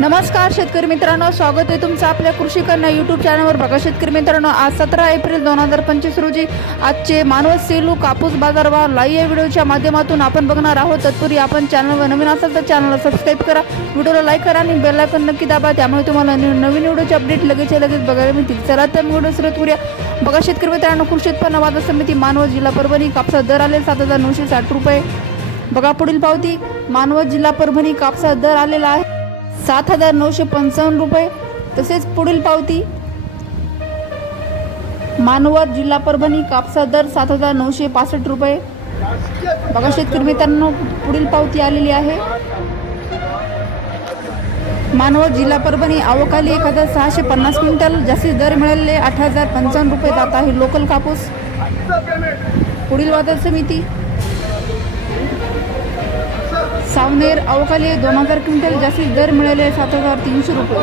नमस्कार शेतकरी मित्रांनो. स्वागत आहे तुमचं आपल्या कृषी कन्या यूट्यूब चॅनलवर बघा शेतकरी मित्रांनो आज सतरा एप्रिल दोन हजार पंचवीस रोजी आजचे मानवत सेलू कापूस बाजारभाव लाईव्ह या व्हिडिओच्या माध्यमातून आपण बघणार आहोत. तत्पूर्वी आपण चॅनलवर नवीन असाल तर चॅनलला सबस्क्राईब करा. व्हिडिओला लाईक करा आणि बेल आयकॉन नक्की दाबा. त्यामुळे तुम्हाला नवीन व्हिडिओचे अपडेट लगेच लगेच बघायला मिळतील. चला तर व्हिडिओ सुरुवात करूया. बघा शेतकरी मित्रांनो कृषी उत्पन्न बाजार समिती मानवत जिल्हा परभणी कापसा दर आले सात हजार नऊशे साठ रुपये. बघा पुढील पावती. मानवत जिल्हा परभणी कापसा दर आलेला आहे. सात हजार नऊशे पंचावन्न रुपये तसेच पुढील पावती. मानवत जिल्हा परभणी कापसा दर सात हजार नऊशे पासष्ट रुपये. बघा शेतकरी मित्रांनो पुढील पावती आलेली आहे. मानवत जिल्हा परभणी आवकाली एक हजार सहाशे पन्नास क्विंटल जास्तीत दर मिळालेले आठ हजार पंचावन्न रुपये जात आहे लोकल कापूस. पुढील वादळ समिती. मेर अवकाली दोन हजार क्विंटल जास्तीत दर मिळाले सात हजार तीनशे रुपये.